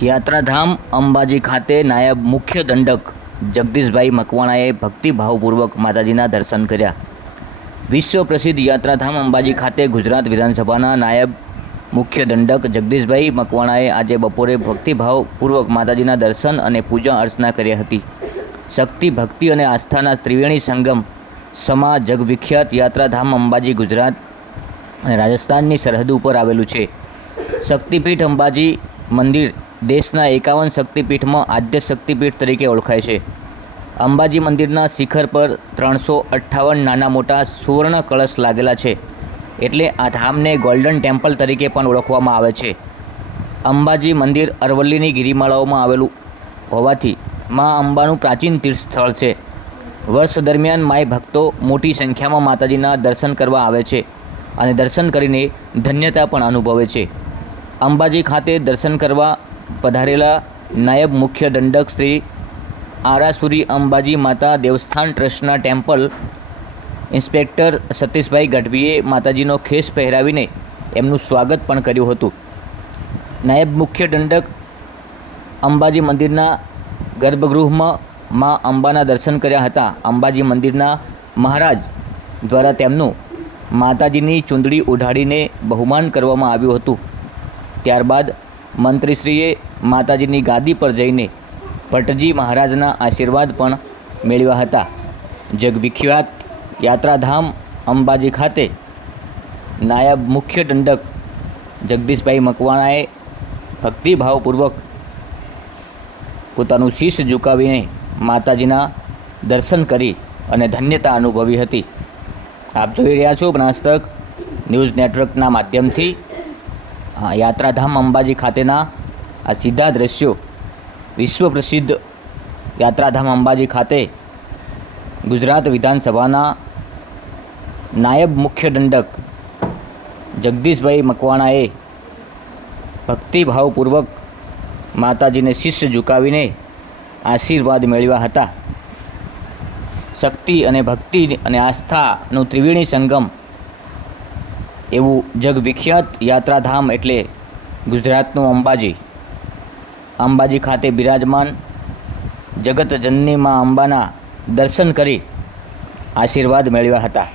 યાત્રાધામ અંબાજી ખાતે નાયબ મુખ્ય દંડક જગદીશભાઈ મકવાણાએ ભક્તિભાવપૂર્વક માતાજીના દર્શન કર્યા। વિશ્વ પ્રસિદ્ધ યાત્રાધામ અંબાજી ખાતે ગુજરાત વિધાનસભાના નાયબ મુખ્ય દંડક જગદીશભાઈ મકવાણાએ આજે બપોરે ભક્તિભાવપૂર્વક માતાજીના દર્શન અને પૂજા અર્ચના કરી હતી। શક્તિ, ભક્તિ અને આસ્થાના ત્રિવેણી સંગમ સમા જગવિખ્યાત યાત્રાધામ અંબાજી ગુજરાત અને રાજસ્થાનની સરહદ ઉપર આવેલું છે। શક્તિપીઠ અંબાજી મંદિર દેશના 51 શક્તિપીઠમાં આદ્ય શક્તિપીઠ તરીકે ઓળખાય છે। અંબાજી મંદિરના શિખર પર 358 નાના મોટા સુવર્ણ કળશ લાગેલા છે, એટલે આ ધામને ગોલ્ડન ટેમ્પલ તરીકે પણ ઓળખવામાં આવે છે। અંબાજી મંદિર અરવલ્લીની ગિરિમાળાઓમાં આવેલું હોવાથી મા અંબાનું પ્રાચીન તીર્થ સ્થળ છે। વર્ષ દરમિયાન માય ભક્તો મોટી સંખ્યામાં માતાજીના દર્શન કરવા આવે છે અને દર્શન કરીને ધન્યતા પણ અનુભવે છે। અંબાજી ખાતે દર્શન કરવા પધારેલા નાયબ મુખ્ય દંડક શ્રી આરાસુરી અંબાજી માતા દેવસ્થાન ટ્રસ્ટના ટેમ્પલ ઇન્સ્પેક્ટર સતીશભાઈ ગઢવીએ માતાજીનો ખેસ પહેરાવીને એમનું સ્વાગત પણ કર્યું હતું। નાયબ મુખ્ય દંડક અંબાજી મંદિરના ગર્ભગૃહમાં મા અંબાના દર્શન કર્યા હતા। અંબાજી મંદિરના મહારાજ દ્વારા તેમનું માતાજીની ચૂંદડી ઓઢાડીને બહુમાન કરવામાં આવ્યું હતું। ત્યારબાદ મંત્રીશ્રીએ માતાજીની ગાદી પર જઈને ભટ્ટજી મહારાજના આશીર્વાદ પણ મેળવ્યા હતા। જગવિખ્યાત યાત્રાધામ અંબાજી ખાતે નાયબ મુખ્ય દંડક જગદીશભાઈ મકવાણાએ ભક્તિભાવપૂર્વક પોતાનું શીશ ઝુકાવીને માતાજીના દર્શન કરી અને ધન્યતા અનુભવી હતી। આપ જોઈ રહ્યા છો બનાસતક ન્યૂઝ નેટવર્કના માધ્યમથી યાત્રાધામ અંબાજી ખાતેના આ સીધા દ્રશ્યો વિશ્વ પ્રસિદ્ધ યાત્રાધામ અંબાજી ખાતે ગુજરાત વિધાનસભાના નાયબ મુખ્ય દંડક જગદીશભાઈ મકવાણાએ ભક્તિભાવપૂર્વક માતાજીને શિષ્ય ઝુકાવીને આશીર્વાદ મેળવ્યા હતા। શક્તિ અને ભક્તિ અને આસ્થાનું ત્રિવેણી સંગમ એવું જગવિખ્યાત યાત્રાધામ એટલે ગુજરાતનું અંબાજી। અંબાજી ખાતે બિરાજમાન જગતજનની મા અંબાના દર્શન કરી આશીર્વાદ મેળવ્યા હતા।